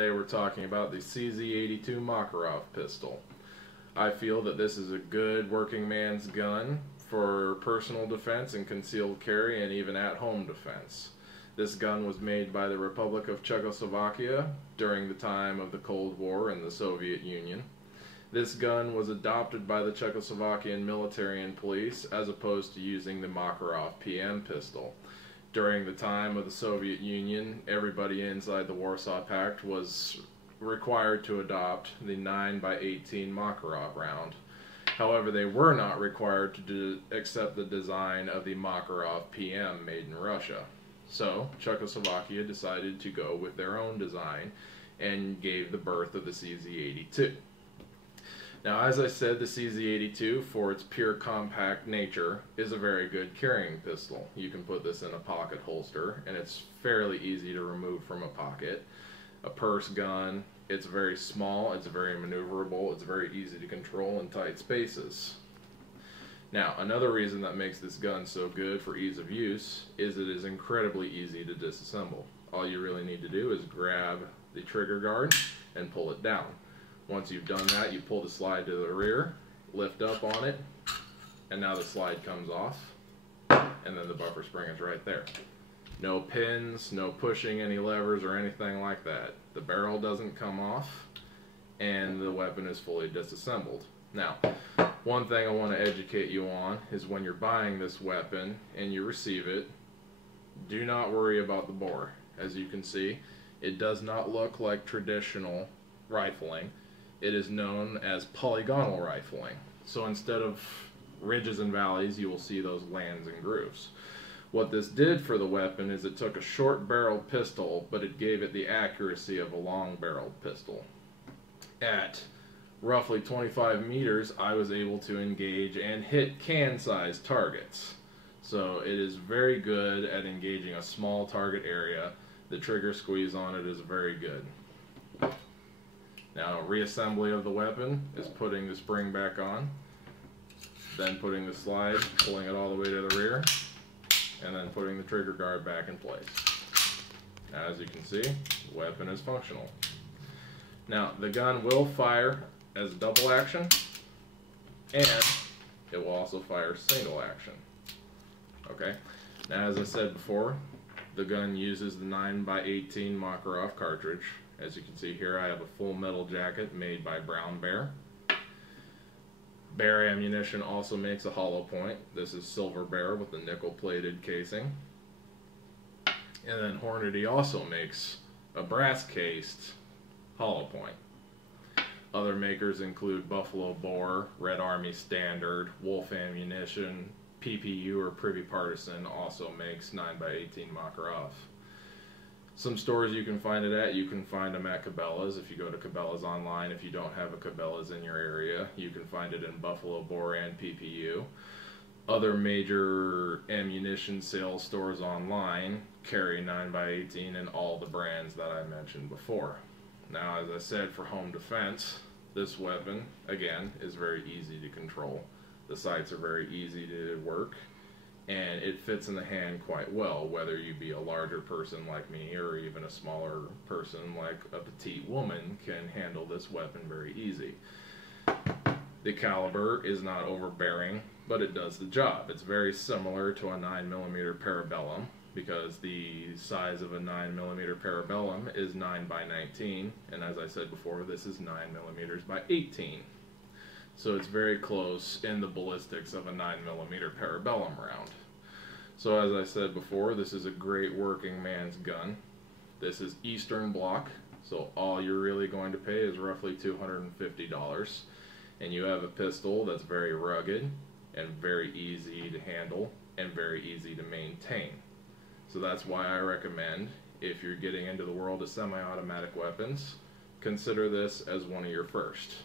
Today we're talking about the CZ82 Makarov pistol. I feel that this is a good working man's gun for personal defense and concealed carry and even at-home defense. This gun was made by the Republic of Czechoslovakia during the time of the Cold War in the Soviet Union. This gun was adopted by the Czechoslovakian military and police as opposed to using the Makarov PM pistol. During the time of the Soviet Union, everybody inside the Warsaw Pact was required to adopt the 9x18 Makarov round. However, they were not required to accept the design of the Makarov PM made in Russia. So, Czechoslovakia decided to go with their own design and gave the birth of the CZ82. Now, as I said, the CZ82, for its pure compact nature, is a very good carrying pistol. You can put this in a pocket holster, and it's fairly easy to remove from a pocket. A purse gun, it's very small, it's very maneuverable, it's very easy to control in tight spaces. Now, another reason that makes this gun so good for ease of use is it is incredibly easy to disassemble. All you really need to do is grab the trigger guard and pull it down. Once you've done that, you pull the slide to the rear, lift up on it, and now the slide comes off, and then the buffer spring is right there. No pins, no pushing any levers or anything like that. The barrel doesn't come off, and the weapon is fully disassembled. Now, one thing I want to educate you on is when you're buying this weapon and you receive it, do not worry about the bore. As you can see, it does not look like traditional rifling. It is known as polygonal rifling. So instead of ridges and valleys, you will see those lands and grooves. What this did for the weapon is it took a short-barreled pistol, but it gave it the accuracy of a long-barreled pistol. At roughly 25 meters, I was able to engage and hit can-sized targets. So it is very good at engaging a small target area. The trigger squeeze on it is very good. Now, reassembly of the weapon is putting the spring back on, then putting the slide, pulling it all the way to the rear, and then putting the trigger guard back in place. Now, as you can see, the weapon is functional. Now, the gun will fire as double action, and it will also fire single action. Okay? Now, as I said before, the gun uses the 9x18 Makarov cartridge. As you can see here, I have a full metal jacket made by Brown Bear. Bear Ammunition also makes a hollow point. This is Silver Bear with a nickel-plated casing. And then Hornady also makes a brass-cased hollow point. Other makers include Buffalo Bore, Red Army Standard, Wolf Ammunition, PPU or Privy Partisan also makes 9x18 Makarov. Some stores you can find it at, you can find them at Cabela's. If you go to Cabela's online, if you don't have a Cabela's in your area, you can find it in Buffalo Bore and PPU. Other major ammunition sales stores online carry 9x18 in all the brands that I mentioned before. Now, as I said, for home defense, this weapon, again, is very easy to control. The sights are very easy to work, and it fits in the hand quite well, whether you be a larger person like me or even a smaller person like a petite woman can handle this weapon very easy. The caliber is not overbearing, but it does the job. It's very similar to a 9mm Parabellum, because the size of a 9mm Parabellum is 9x19, and as I said before, this is 9mm by 18. So it's very close in the ballistics of a 9mm Parabellum round. So as I said before, this is a great working man's gun. This is Eastern Bloc, so all you're really going to pay is roughly $250. And you have a pistol that's very rugged and very easy to handle and very easy to maintain. So that's why I recommend, if you're getting into the world of semi-automatic weapons, consider this as one of your first.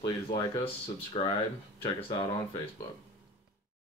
Please like us, subscribe, check us out on Facebook.